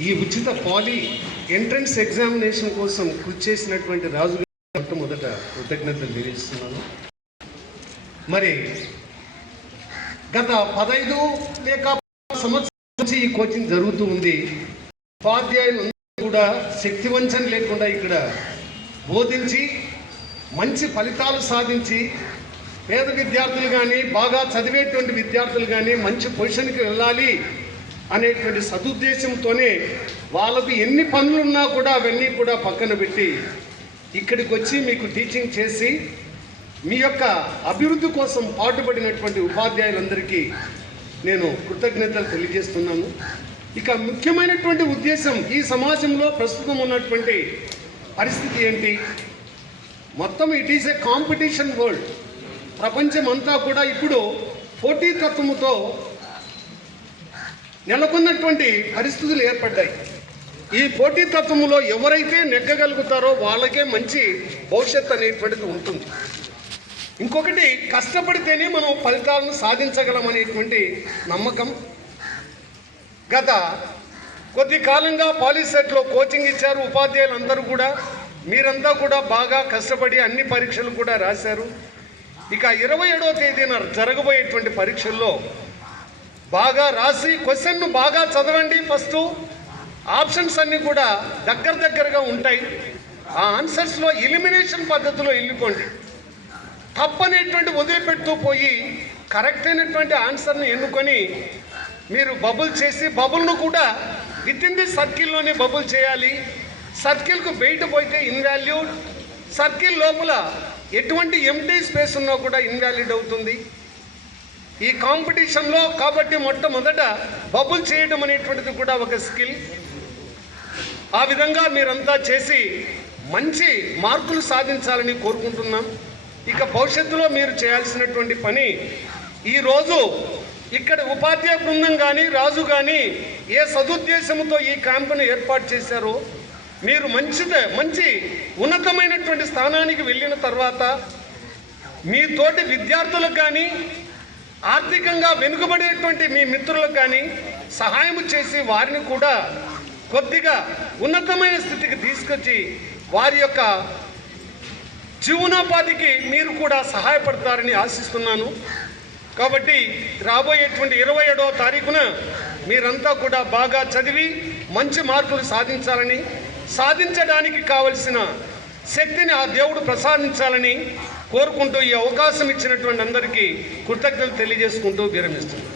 ఈ ఉచిత poly entrance examination కోసం కృషి చేసినటువంటి రాజు గారు మొట్టమొదట కృతజ్ఞతలు తెలియజేస్తున్నాను. మరి గత 15 లేక సంవత్సరాల నుంచి ఈ కోచింగ్ జరుగుతూ ఉంది. ఉపాధ్యాయులు కూడా శక్తివంచన లేకుండా ఇక్కడ బోధించి మంచి ఫలితాలు సాధించి పేద విద్యార్థులు కానీ బాగా చదివేటువంటి విద్యార్థులు కానీ మంచి పొజిషన్కి వెళ్ళాలి అనేటువంటి సదుద్దేశంతోనే వాళ్ళకు ఎన్ని పనులున్నా కూడా అవన్నీ కూడా పక్కన పెట్టి ఇక్కడికి వచ్చి మీకు టీచింగ్ చేసి మీ యొక్క అభివృద్ధి కోసం పాటుపడినటువంటి ఉపాధ్యాయులందరికీ నేను కృతజ్ఞతలు తెలియజేస్తున్నాను. ఇక ముఖ్యమైనటువంటి ఉద్దేశం, ఈ సమాజంలో ప్రస్తుతం ఉన్నటువంటి పరిస్థితి ఏంటి? మొత్తం it is a competition world. ప్రపంచం అంతా కూడా ఇప్పుడు పోటీతత్వముతో నెలకొన్నటువంటి పరిస్థితులు ఏర్పడ్డాయి. ఈ పోటీతత్వంలో ఎవరైతే నెగ్గగలుగుతారో వాళ్ళకే మంచి భవిష్యత్తు అనేటువంటిది ఉంటుంది. ఇంకొకటి, కష్టపడితేనే మనం ఫలితాలను సాధించగలం అనేటువంటి నమ్మకం. గత కొద్ది కాలంగా పాలీసెట్లో కోచింగ్ ఇచ్చారు ఉపాధ్యాయులందరూ కూడా. మీరంతా కూడా బాగా కష్టపడి అన్ని పరీక్షలు కూడా రాశారు. ఇక 27వ తేదీన జరగబోయేటువంటి పరీక్షల్లో బాగా రాసి క్వశ్చన్ను బాగా చదవండి. ఫస్ట్ ఆప్షన్స్ అన్నీ కూడా దగ్గరగా ఉంటాయి. ఆ ఆన్సర్స్లో ఎలిమినేషన్ పద్ధతిలో వెళ్ళిపోండి. తప్పనేటువంటి వదిలిపెడుతూ పోయి కరెక్ట్ అయినటువంటి ఆన్సర్ని ఎన్నుకొని మీరు బబుల్ చేసి, బబుల్ను కూడా విత్ ఇన్ ది సర్కిల్లోనే బబుల్ చేయాలి. సర్కిల్కు బయట పోయితే ఇన్వాల్యూడ్, సర్కిల్ లోపల ఎటువంటి ఎంటీ స్పేస్ ఉన్నా కూడా ఇన్వాలిడ్ అవుతుంది ఈ కాంపిటీషన్లో. కాబట్టి మొట్టమొదట బబుల్ చేయడం అనేటువంటిది కూడా ఒక స్కిల్. ఆ విధంగా మీరంతా చేసి మంచి మార్కులు సాధించాలని కోరుకుంటున్నాం. ఇక భవిష్యత్తులో మీరు చేయాల్సినటువంటి పని, ఈరోజు ఇక్కడ ఉపాధ్యాయ బృందం కానీ రాజు కానీ ఏ సదుద్దేశంతో ఈ క్యాంపును ఏర్పాటు చేశారో, మీరు మంచి ఉన్నతమైనటువంటి స్థానానికి వెళ్ళిన తర్వాత మీ తోటి విద్యార్థులకు కానీ ఆర్థికంగా వెనుకబడేటువంటి మీ మిత్రులకు కానీ సహాయం చేసి వారిని కూడా కొద్దిగా ఉన్నతమైన స్థితికి తీసుకొచ్చి వారి యొక్క జీవనోపాధికి మీరు కూడా సహాయపడతారని ఆశిస్తున్నాను. కాబట్టి రాబోయేటువంటి 27వ తారీఖున మీరంతా కూడా బాగా చదివి మంచి మార్కులు సాధించాలని, సాధించడానికి కావలసిన శక్తిని ఆ దేవుడు ప్రసాదించాలని కోరుకుంటూ ఈ అవకాశం ఇచ్చినటువంటి అందరికీ కృతజ్ఞతలు తెలియజేసుకుంటూ విరమిస్తున్నాను.